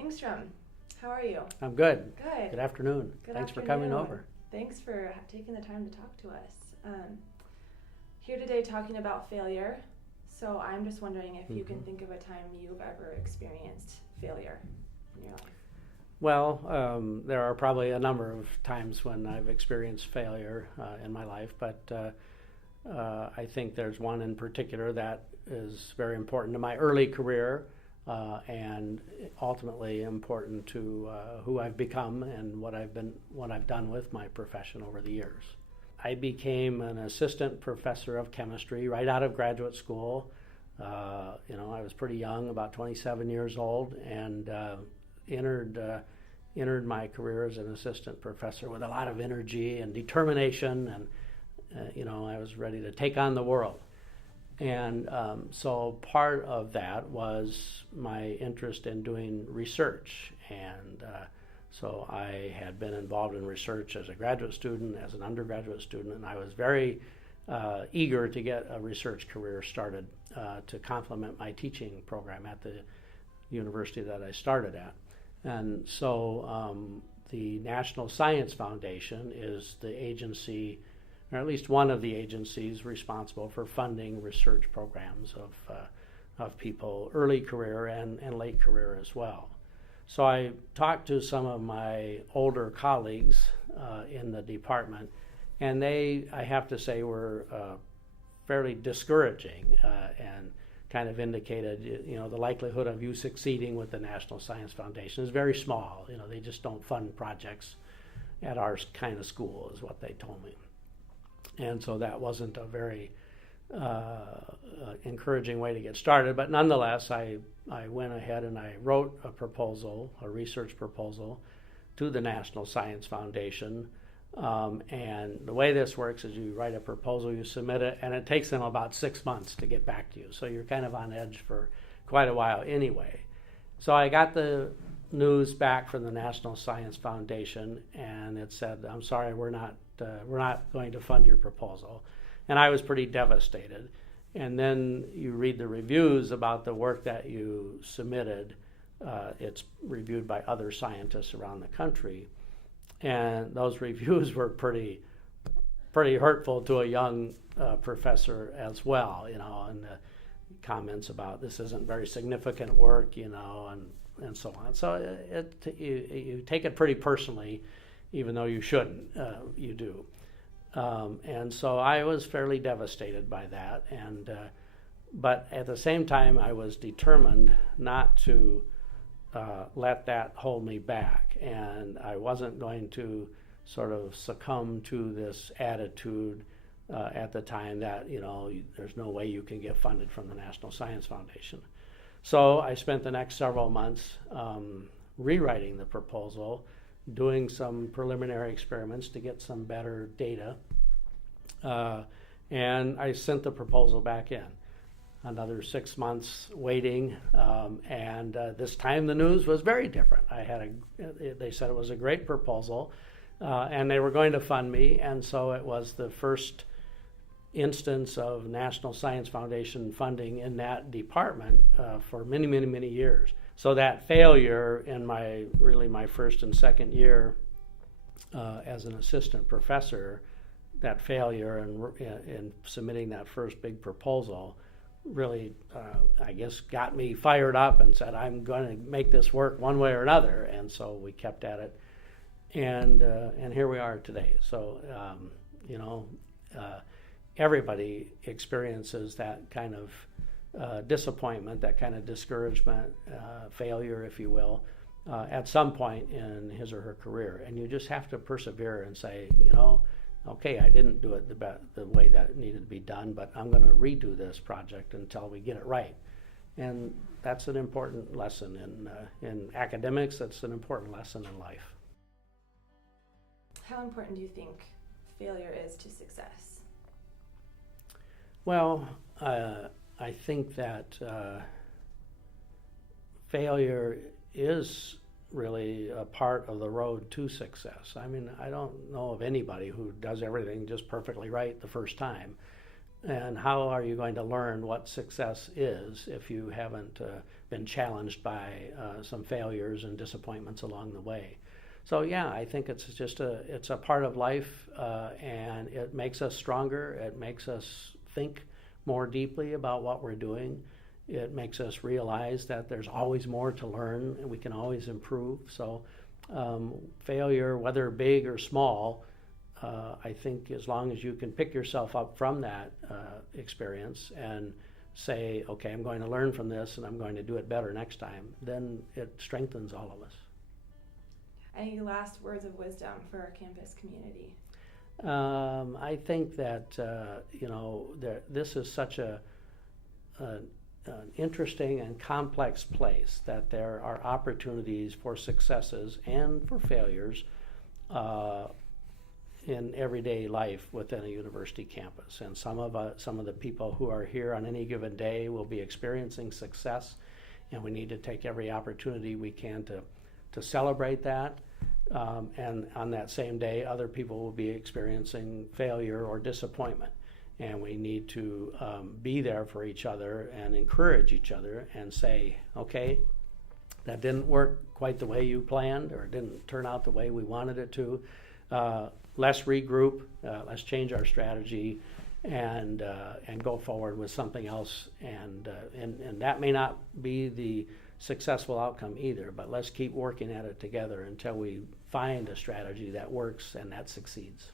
Engstrom. How are you? I'm good. Good. Good afternoon. Thanks for coming over. Thanks for taking the time to talk to us. Here today talking about failure. So I'm just wondering if you can think of a time you've ever experienced failure in your life. Well, there are probably a number of times when I've experienced failure in my life, but I think there's one in particular that is very important to my early career and ultimately important to who I've become and what I've done with my profession over the years. I became an assistant professor of chemistry right out of graduate school. I was pretty young, about 27 years old, and entered my career as an assistant professor with a lot of energy and determination, and I was ready to take on the world. And so part of that was my interest in doing research, and so I had been involved in research as a graduate student, as an undergraduate student, and I was very eager to get a research career started to complement my teaching program at the university that I started at. And so the National Science Foundation is the agency, or at least one of the agencies, responsible for funding research programs of people early career and late career as well. So I talked to some of my older colleagues in the department, and they, I have to say, were fairly discouraging and kind of indicated, the likelihood of you succeeding with the National Science Foundation is very small. They just don't fund projects at our kind of school, is what they told me. And so that wasn't a very encouraging way to get started. But nonetheless, I went ahead and I wrote a research proposal to the National Science Foundation. And the way this works is you write a proposal, you submit it, and it takes them about 6 months to get back to you. So you're kind of on edge for quite a while anyway. So I got the news back from the National Science Foundation, and it said, "I'm sorry, we're not going to fund your proposal." And I was pretty devastated. And then you read the reviews about the work that you submitted. It's reviewed by other scientists around the country. And those reviews were pretty hurtful to a young professor as well, and the comments about this isn't very significant work, and so on. So you take it pretty personally, even though you shouldn't, you do. And so I was fairly devastated by that, but at the same time I was determined not to let that hold me back, and I wasn't going to sort of succumb to this attitude at the time that there's no way you can get funded from the National Science Foundation. So I spent the next several months rewriting the proposal, doing some preliminary experiments to get some better data, and I sent the proposal back in. Another 6 months waiting, and this time the news was very different. They said it was a great proposal, and they were going to fund me, and so it was the first instance of National Science Foundation funding in that department for many, many, many years. So that failure in my first and second year as an assistant professor, that failure in submitting that first big proposal really, I guess, got me fired up and said, I'm going to make this work one way or another. And so we kept at it, and here we are today. So, everybody experiences that kind of disappointment, that kind of discouragement, failure, if you will, at some point in his or her career. And you just have to persevere and say, okay, I didn't do it the way that it needed to be done, but I'm going to redo this project until we get it right. And that's an important lesson in academics. That's an important lesson in life. How important do you think failure is to success? Well, I think that failure is really a part of the road to success. I mean, I don't know of anybody who does everything just perfectly right the first time. And how are you going to learn what success is if you haven't been challenged by some failures and disappointments along the way? So yeah, I think it's just it's a part of life, and it makes us stronger. It makes us think more deeply about what we're doing. It makes us realize that there's always more to learn and we can always improve. So failure, whether big or small, I think as long as you can pick yourself up from that experience and say, okay, I'm going to learn from this and I'm going to do it better next time, then it strengthens all of us. Any last words of wisdom for our campus community? I think that this is such an interesting and complex place that there are opportunities for successes and for failures in everyday life within a university campus. And some of the people who are here on any given day will be experiencing success, and we need to take every opportunity we can to celebrate that. And on that same day, other people will be experiencing failure or disappointment. And we need to be there for each other and encourage each other and say, okay, that didn't work quite the way you planned, or it didn't turn out the way we wanted it to. Let's regroup, let's change our strategy, and go forward with something else. And that may not be the successful outcome either, but let's keep working at it together until we find a strategy that works and that succeeds.